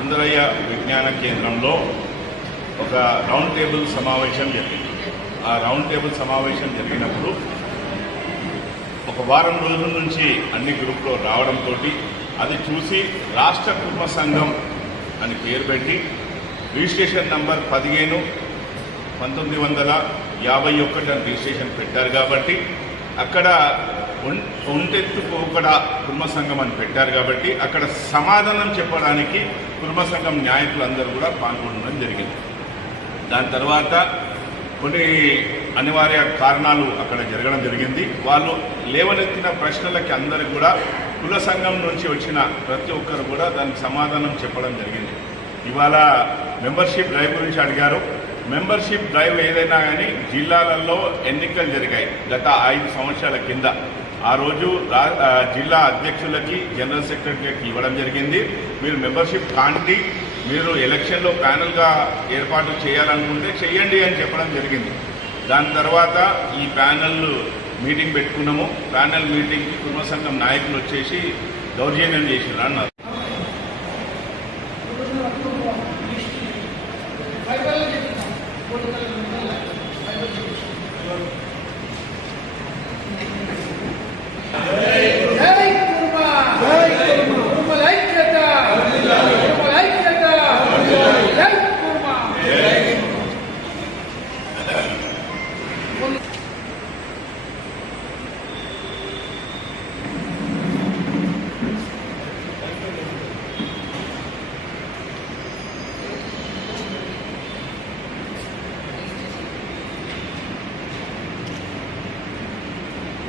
సుందరయ్య విజ్ఞాన కేంద్రంలో ఒక రౌండ్ టేబుల్ సమావేశం జరిగింది. ఆ రౌండ్ టేబుల్ సమావేశం జరిగినప్పుడు ఒక వారం రోజుల నుంచి అన్ని గ్రూప్లో రావడంతో అది చూసి రాష్ట్ర కుటుంబ సంఘం అని పేరు పెట్టి రిజిస్ట్రేషన్ నంబర్ 15/1951 అని రిజిస్ట్రేషన్ పెట్టారు. కాబట్టి అక్కడ ఒంటెత్తు పోకడ కుటుంబ సంఘం అని పెట్టారు. కాబట్టి అక్కడ సమాధానం చెప్పడానికి కుటుంబ సంఘం నాయకులందరూ కూడా పాల్గొనడం జరిగింది. దాని తర్వాత కొన్ని అనివార్య కారణాలు అక్కడ జరగడం జరిగింది. వాళ్ళు లేవనెత్తిన ప్రశ్నలకి అందరికి కూడా కుల సంఘం నుంచి వచ్చిన ప్రతి ఒక్కరు కూడా దానికి సమాధానం చెప్పడం జరిగింది. ఇవాళ మెంబర్షిప్ డ్రైవ్ గురించి అడిగారు. మెంబర్షిప్ డ్రైవ్ ఏదైనా కానీ జిల్లాలలో ఎన్నికలు జరిగాయి గత 5 సంవత్సరాల కింద. ఆ రోజు జిల్లా అధ్యక్షులకి జనరల్ సెక్రటరీకి ఇవ్వడం జరిగింది. మీరు మెంబర్షిప్ కాండి, మీరు ఎలక్షన్లో ప్యానెల్గా ఏర్పాటు చేయాలనుకుంటే చేయండి అని చెప్పడం జరిగింది. దాని తర్వాత ఈ ప్యానెల్ మీటింగ్ పెట్టుకున్నాము. ప్యానెల్ మీటింగ్కి కుటుంబ సంఘం నాయకులు వచ్చేసి దౌర్జన్యం చేసినారు అన్నారు.